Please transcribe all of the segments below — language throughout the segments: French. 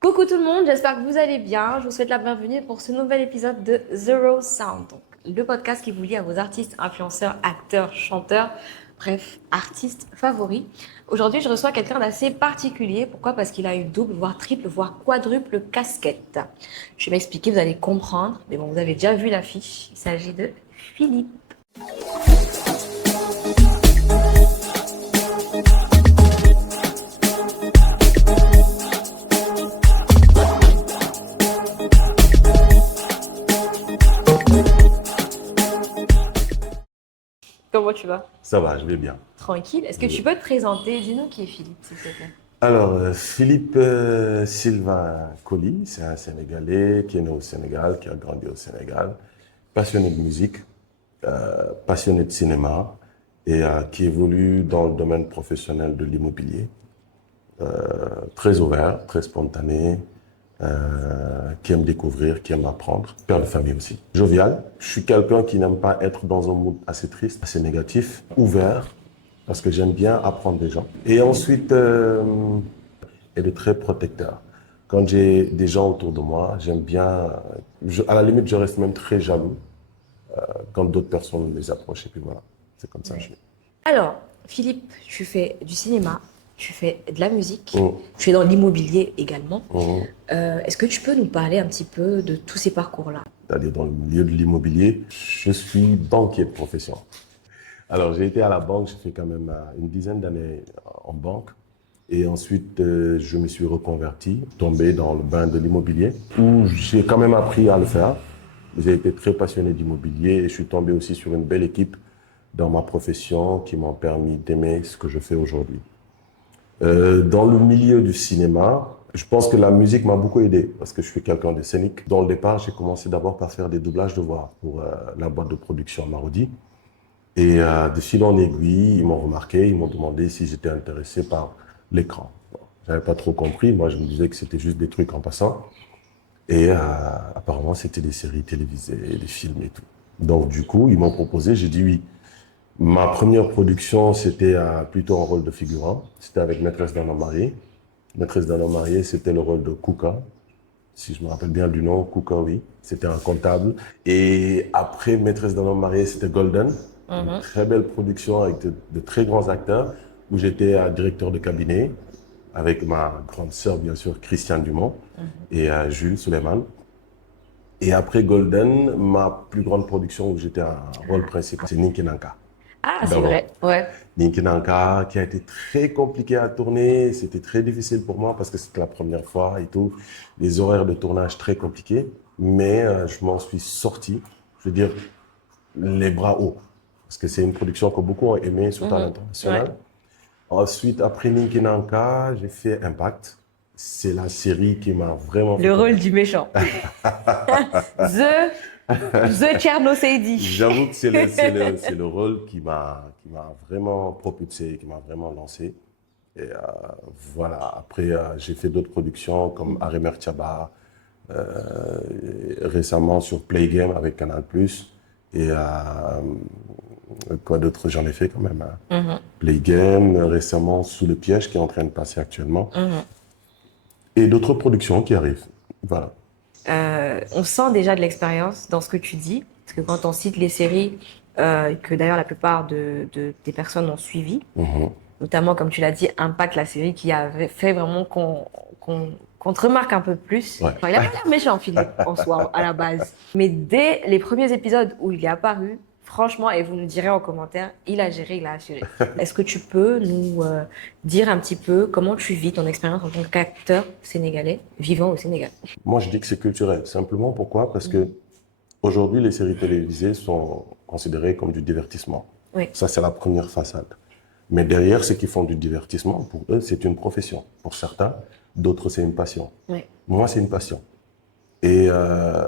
Coucou tout le monde, j'espère que vous allez bien. Je vous souhaite la bienvenue pour ce nouvel épisode de Zero Sound, donc le podcast qui vous lie à vos artistes, influenceurs, acteurs, chanteurs, bref, artistes favoris. Aujourd'hui, je reçois quelqu'un d'assez particulier. Pourquoi? Parce qu'il a une double, voire triple, voire quadruple casquette. Je vais m'expliquer, vous allez comprendre. Mais bon, vous avez déjà vu l'affiche. Il s'agit de Philippe. Comment tu vas? Ça va, je vais bien. Tranquille. Est-ce que tu peux te présenter? Dis-nous qui est Philippe, s'il te plaît. Alors, Philippe Sylvain Coly, c'est un Sénégalais qui est né au Sénégal, qui a grandi au Sénégal, passionné de musique, passionné de cinéma et qui évolue dans le domaine professionnel de l'immobilier. Très ouvert, très spontané, qui aime découvrir, qui aime apprendre. Père de famille aussi. Jovial. Je suis quelqu'un qui n'aime pas être dans un mood assez triste, assez négatif. Ouvert, parce que j'aime bien apprendre des gens. Et ensuite, elle est très protecteur. Quand j'ai des gens autour de moi, j'aime bien, à la limite, je reste même très jaloux quand d'autres personnes les approchent. Et puis voilà, c'est comme ça que je fais. Alors, Philippe, tu fais du cinéma, tu fais de la musique, Mmh, tu es dans l'immobilier également. mmh. Est-ce que tu peux nous parler un petit peu de tous ces parcours-là? C'est-à-dire dans le milieu de l'immobilier, je suis banquier de profession. Alors, j'ai été à la banque, j'ai fait quand même une dizaine d'années en banque. Et ensuite, je me suis reconverti, tombé dans le bain de l'immobilier, où j'ai quand même appris à le faire. J'ai été très passionné d'immobilier et je suis tombé aussi sur une belle équipe dans ma profession qui m'ont permis d'aimer ce que je fais aujourd'hui. Dans le milieu du cinéma, je pense que la musique m'a beaucoup aidé parce que je suis quelqu'un de scénique. Dans le départ, j'ai commencé d'abord par faire des doublages de voix pour la boîte de production Marodi. Et de fil en aiguille, ils m'ont remarqué, ils m'ont demandé si j'étais intéressé par l'écran. Bon, j'avais pas trop compris, moi je me disais que c'était juste des trucs en passant. Et apparemment, c'était des séries télévisées, des films et tout. Donc du coup, ils m'ont proposé, j'ai dit oui. Ma première production, c'était plutôt un rôle de figurant. C'était avec Maîtresse d'un homme marié. Maîtresse d'un homme marié, c'était le rôle de Kuka. Si je me rappelle bien du nom, Kuka, oui. C'était un comptable. Et après Maîtresse d'un homme marié, c'était Golden. Une très belle production avec de très grands acteurs, où j'étais directeur de cabinet avec ma grande sœur, bien sûr, Christiane Dumont, et Jules Suleiman. Et après Golden, ma plus grande production où j'étais un rôle principal, c'est Ninki Nanka. Ah, c'est D'abord, vrai, ouais. Ninki Nanka, qui a été très compliqué à tourner. C'était très difficile pour moi parce que c'était la première fois et tout. Les horaires de tournage très compliqués. Mais je m'en suis sorti, je veux dire, les bras hauts. Parce que c'est une production que beaucoup ont aimé, surtout à Ouais. l'international. Ensuite, après Ninki Nanka, j'ai fait Impact. C'est la série qui m'a vraiment fait Le rôle connaître. du méchant. The, The Cherno Seydi. J'avoue que c'est le rôle qui m'a vraiment propulsé, qui m'a vraiment lancé. Et voilà, après, j'ai fait d'autres productions comme Aremer Tchaba, récemment sur Play Game avec Canal+. Et quoi d'autre j'en ai fait quand même. Play Game, récemment Sous le piège qui est en train de passer actuellement. Et d'autres productions qui arrivent. Voilà. On sent déjà de l'expérience dans ce que tu dis, parce que quand on cite les séries, que d'ailleurs la plupart des personnes ont suivi, Mhm. notamment comme tu l'as dit, Impact, la série qui avait fait vraiment qu'on te remarque un peu plus. Ouais. Enfin, il a pas l'air méchant, Philippe, en soi, à la base. Mais dès les premiers épisodes où il est apparu, franchement, et vous nous direz en commentaire, il a géré, il a assuré. Est-ce que tu peux nous dire un petit peu comment tu vis ton expérience en tant qu'acteur sénégalais vivant au Sénégal? Moi, je dis que c'est culturel. Simplement pourquoi? Parce que aujourd'hui, les séries télévisées sont considérées comme du divertissement. Oui, Ça, c'est la première façade. Mais derrière, ceux qui font du divertissement, pour eux, c'est une profession. Pour certains, d'autres, c'est une passion. oui, Moi, c'est une passion. Et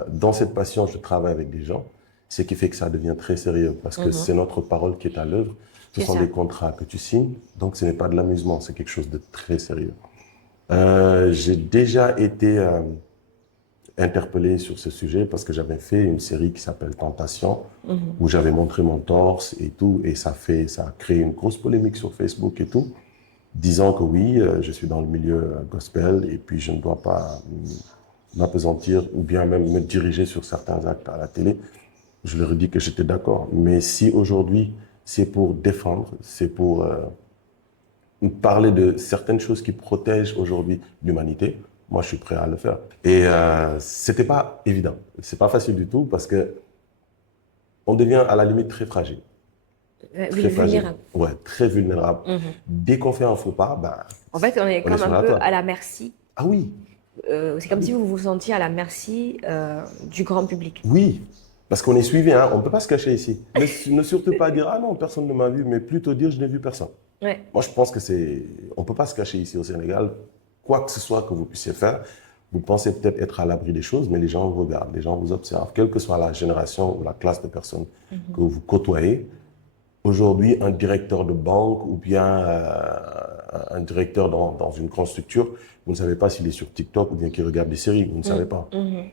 dans cette passion, je travaille avec des gens, ce qui fait que ça devient très sérieux, parce que c'est notre parole qui est à l'œuvre. Ce c'est sont ça. des contrats que tu signes, donc ce n'est pas de l'amusement, c'est quelque chose de très sérieux. J'ai déjà été interpellé sur ce sujet parce que j'avais fait une série qui s'appelle Tentation, où j'avais montré mon torse et tout, et ça a créé une grosse polémique sur Facebook et tout. disant que oui, je suis dans le milieu gospel et puis je ne dois pas m'appesantir ou bien même me diriger sur certains actes à la télé. Je leur ai dit que j'étais d'accord. Mais si aujourd'hui, c'est pour défendre, c'est pour parler de certaines choses qui protègent aujourd'hui l'humanité, moi, je suis prêt à le faire. Et c'était pas évident. C'est pas facile du tout parce que on devient à la limite très fragile. Très fragile. Vulnérable. Ouais, très vulnérable. Dès qu'on fait un faux pas, ben, En fait, on est on est comme sur un la peu table. à la merci. Ah oui, C'est comme si vous vous sentiez à la merci du grand public. oui. Parce qu'on est suivi, hein. On ne peut pas se cacher ici. Ne surtout pas dire, ah non, personne ne m'a vu, mais plutôt dire, je n'ai vu personne. Ouais. Moi, je pense que c'est, on ne peut pas se cacher ici au Sénégal. Quoi que ce soit que vous puissiez faire, vous pensez peut-être être à l'abri des choses, mais les gens vous regardent, les gens vous observent, quelle que soit la génération ou la classe de personnes que vous côtoyez. Aujourd'hui, un directeur de banque ou bien un directeur dans une grande structure, vous ne savez pas s'il est sur TikTok ou bien qu'il regarde des séries, vous ne savez pas.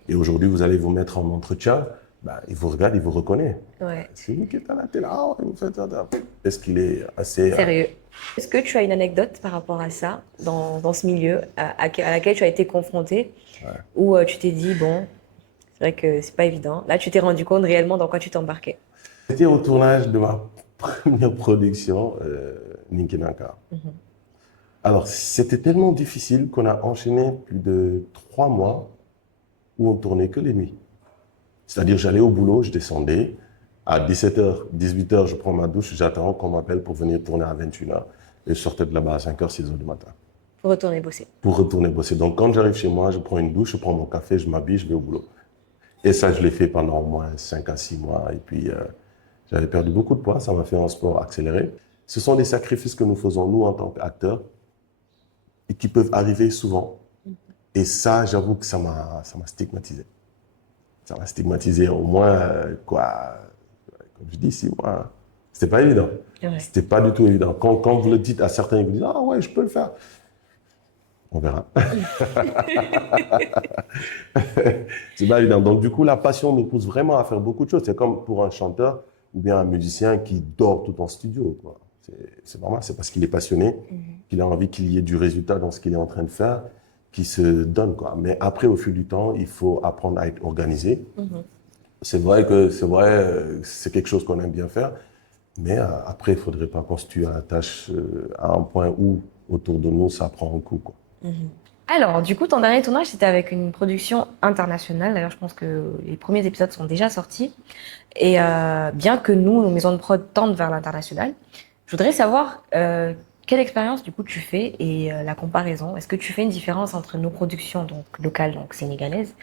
Et aujourd'hui, vous allez vous mettre en entretien, ben, il vous regarde, il vous reconnaît. Ouais. C'est lui qui est à la télé, ah ouais, vous faites ça. Est-ce qu'il est assez... Sérieux. Est-ce que tu as une anecdote par rapport à ça, dans ce milieu, à laquelle tu as été confronté, où tu t'es dit, bon, c'est vrai que c'est pas évident. Là, tu t'es rendu compte réellement dans quoi tu t'embarquais. C'était au tournage de ma première production, Ninki Nanka. Alors, c'était tellement difficile qu'on a enchaîné plus de 3 mois où on tournait que les nuits. C'est-à-dire, j'allais au boulot, je descendais, à 17h, 18h, je prends ma douche, j'attends qu'on m'appelle pour venir tourner à 21h. Et je sortais de là-bas à 5h, 6h du matin. Pour retourner bosser. Pour retourner bosser. Donc, quand j'arrive chez moi, je prends une douche, je prends mon café, je m'habille, je vais au boulot. Et ça, je l'ai fait pendant au moins 5 à 6 mois. Et puis, j'avais perdu beaucoup de poids, ça m'a fait un sport accéléré. Ce sont des sacrifices que nous faisons, nous, en tant qu'acteurs, et qui peuvent arriver souvent. Et ça, j'avoue que ça m'a stigmatisé. Ça m'a stigmatisé au moins, comme je dis, 6 mois. C'était pas évident. Ouais. C'était pas du tout évident. Quand vous le dites à certains, ils vous disent, ah ouais, je peux le faire. On verra. C'est pas évident. Donc, du coup, la passion me pousse vraiment à faire beaucoup de choses. C'est comme pour un chanteur ou bien un musicien qui dort tout en studio, quoi. C'est normal, c'est parce qu'il est passionné, qu'il a envie qu'il y ait du résultat dans ce qu'il est en train de faire, qu'il se donne, quoi. Mais après, au fil du temps, il faut apprendre à être organisé. C'est vrai que c'est quelque chose qu'on aime bien faire, mais après, il ne faudrait pas qu'on se tue à la tâche à un point où, autour de nous, ça prend un coup, quoi. Alors, du coup, ton dernier tournage, c'était avec une production internationale. D'ailleurs, je pense que les premiers épisodes sont déjà sortis. Et bien que nous, nos maisons de prod tendent vers l'international, je voudrais savoir quelle expérience, du coup, tu fais et la comparaison. Est-ce que tu fais une différence entre nos productions donc locales, donc sénégalaises,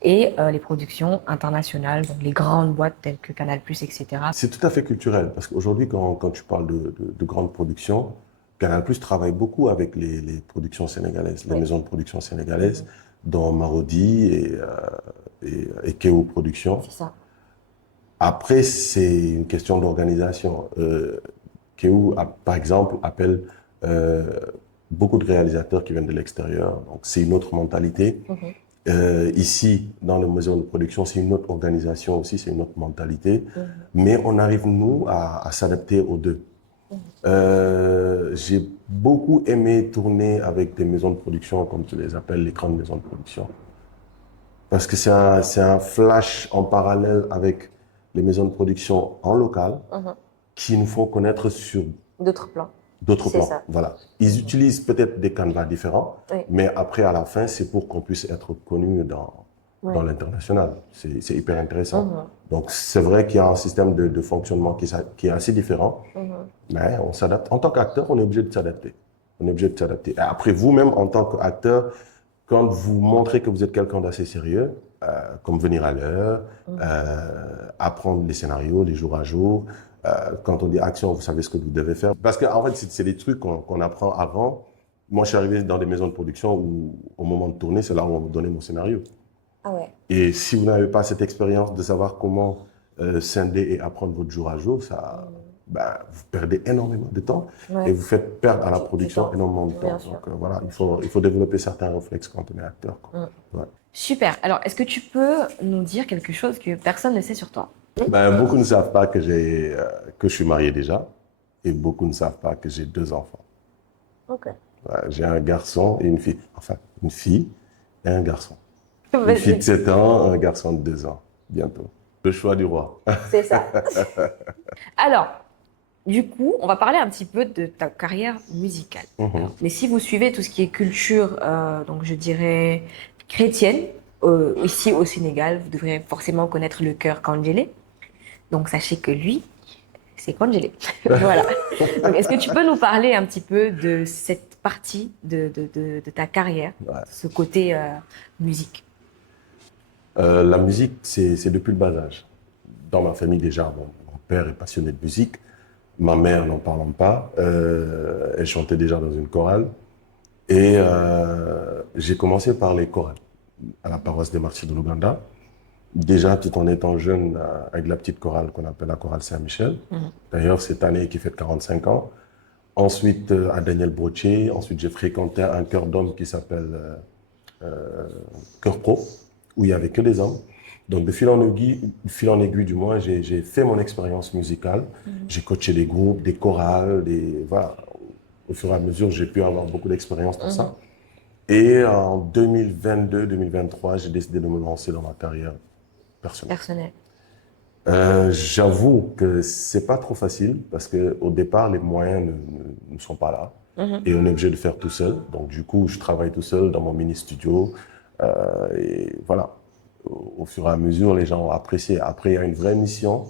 et les productions internationales, donc les grandes boîtes telles que Canal+, etc. C'est tout à fait culturel, parce qu'aujourd'hui, quand tu parles de grandes productions, Canal+ travaille beaucoup avec les productions sénégalaises, les maisons de production sénégalaises, dont Marodi et Keo Productions. C'est ça. Après, c'est une question d'organisation. Keo, par exemple, appelle beaucoup de réalisateurs qui viennent de l'extérieur, donc c'est une autre mentalité. Ici, dans les maisons de production, c'est une autre organisation aussi, c'est une autre mentalité. Mais on arrive, nous, à s'adapter aux deux. J'ai beaucoup aimé tourner avec des maisons de production, comme tu les appelles, les grandes maisons de production. Parce que c'est un flash en parallèle avec les maisons de production en local qui nous font connaître sur D'autres plans. d'autres C'est plans. ça. Voilà. Ils utilisent peut-être des canevas différents, Oui. mais après, à la fin, c'est pour qu'on puisse être connu dans l'international. C'est hyper intéressant. Donc, c'est vrai qu'il y a un système de fonctionnement qui est assez différent, mais on s'adapte. En tant qu'acteur, on est obligé de s'adapter. On est obligé de s'adapter. Et après, vous-même, en tant qu'acteur, quand vous montrez que vous êtes quelqu'un d'assez sérieux, comme venir à l'heure, apprendre les scénarios, les jours à jour, quand on dit action, vous savez ce que vous devez faire. Parce qu'en fait, c'est des trucs qu'on apprend avant. Moi, je suis arrivé dans des maisons de production où, au moment de tourner, c'est là où on me donnait mon scénario. Ah ouais. Et si vous n'avez pas cette expérience de savoir comment scinder et apprendre votre jour à jour, ça, vous perdez énormément de temps et vous faites perdre à la production énormément de temps. Donc voilà, il faut développer certains réflexes quand on est acteur, quoi. Ouais. Super. Alors, est-ce que tu peux nous dire quelque chose que personne ne sait sur toi? Beaucoup ne savent pas que je suis marié déjà et beaucoup ne savent pas que j'ai 2 enfants. Ok. Ouais, j'ai un garçon et une fille. Enfin, une fille et un garçon. Une fille de Vas-y, 7 ans, un garçon de 2 ans, bientôt. Le choix du roi. c'est ça. Alors, du coup, on va parler un petit peu de ta carrière musicale. Mhm. Alors, mais si vous suivez tout ce qui est culture, donc je dirais chrétienne, ici au Sénégal, vous devrez forcément connaître le chœur Kandjele. Donc sachez que lui, c'est Kandjele. Voilà. Donc est-ce que tu peux nous parler un petit peu de cette partie de ta carrière, Ouais. ce côté musique? La musique, c'est depuis le bas âge. Dans ma famille déjà, mon père est passionné de musique. Ma mère, n'en parlons pas, elle chantait déjà dans une chorale. Et j'ai commencé par les chorales à la paroisse des Martyrs de l'Ouganda. Déjà, tout en étant jeune, avec la petite chorale qu'on appelle la chorale Saint-Michel. Mhm. D'ailleurs, cette année qui fête 45 ans. Ensuite, à Daniel Brottier. Ensuite, j'ai fréquenté un chœur d'hommes qui s'appelle Chœur Pro, où il n'y avait que des hommes. Donc, de fil en aiguille du moins, j'ai fait mon expérience musicale. Mhm. J'ai coaché des groupes, des chorales, voilà. Au fur et à mesure, j'ai pu avoir beaucoup d'expérience dans Mhm. ça. Et en 2022-2023, j'ai décidé de me lancer dans ma carrière personnelle. Personnel. J'avoue que c'est pas trop facile parce que au départ, les moyens ne sont pas là Mhm. et on est obligé de faire tout seul. Donc, du coup, je travaille tout seul dans mon mini studio. Et voilà, au fur et à mesure, les gens ont apprécié. Après, il y a une vraie mission.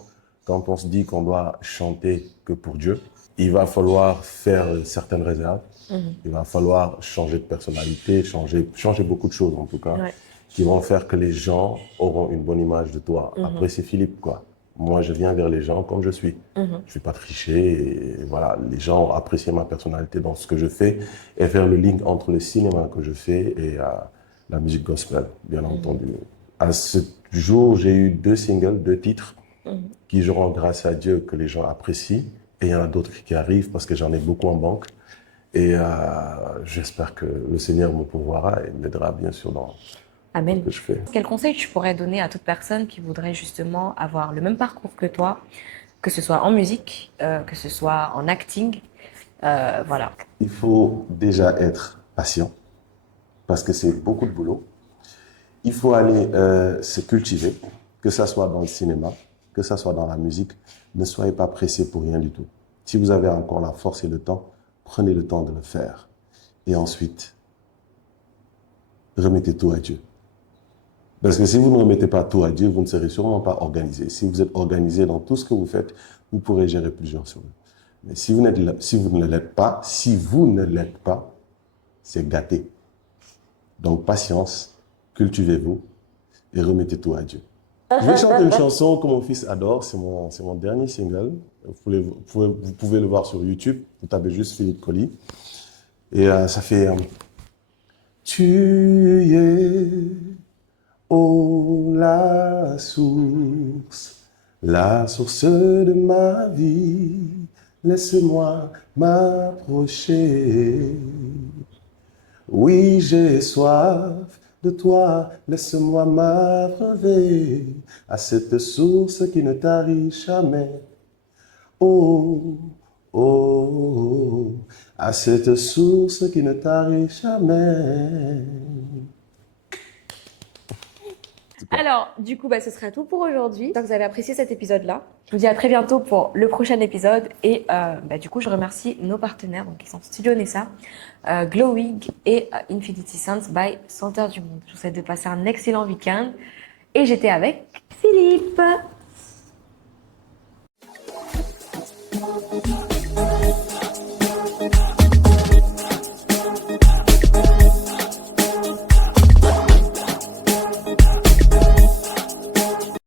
Quand on se dit qu'on doit chanter que pour Dieu, il va falloir faire certaines réserves. Mhm. Il va falloir changer de personnalité, changer beaucoup de choses en tout cas, Ouais. qui vont faire que les gens auront une bonne image de toi. Mhm. Après, c'est Philippe, quoi. Moi, je viens vers les gens comme je suis. Mhm. Je ne vais pas tricher. Et voilà, les gens ont apprécié ma personnalité dans ce que je fais et faire le link entre le cinéma que je fais et la musique gospel, bien Mhm. entendu. À ce jour, j'ai eu 2 singles, 2 titres Mhm. qui je rends grâce à Dieu que les gens apprécient. Et il y en a d'autres qui arrivent parce que j'en ai beaucoup en banque. Et j'espère que le Seigneur me pourvoira et m'aidera bien sûr dans ce Amen. que je fais. Quel conseil tu pourrais donner à toute personne qui voudrait justement avoir le même parcours que toi, que ce soit en musique, que ce soit en acting, voilà. Il faut déjà être patient parce que c'est beaucoup de boulot. Il faut aller se cultiver, que ça soit dans le cinéma, que ça soit dans la musique. Ne soyez pas pressé pour rien du tout. Si vous avez encore la force et le temps, prenez le temps de le faire. Et ensuite, remettez tout à Dieu. Parce que si vous ne remettez pas tout à Dieu, vous ne serez sûrement pas organisé. Si vous êtes organisé dans tout ce que vous faites, vous pourrez gérer plusieurs choses. Mais si vous ne l'êtes pas, c'est gâté. Donc patience, cultivez-vous et remettez tout à Dieu. Je vais chanter une chanson que mon fils adore, c'est mon dernier single. Vous pouvez le voir sur YouTube, vous tapez juste Philippe Colly. Et ça fait Tu es, oh la source de ma vie, laisse-moi m'approcher. Oui, j'ai soif de toi, laisse-moi m'abreuver à cette source qui ne tarit jamais. Oh, oh, à cette source qui ne tarit jamais. Alors, du coup, ce sera tout pour aujourd'hui. J'espère que vous avez apprécié cet épisode-là. Je vous dis à très bientôt pour le prochain épisode. Et du coup, je remercie nos partenaires, donc, qui sont Studio Nessa, Glowing et Infinity Sounds by Centre du Monde. Je vous souhaite de passer un excellent week-end. Et j'étais avec Philippe.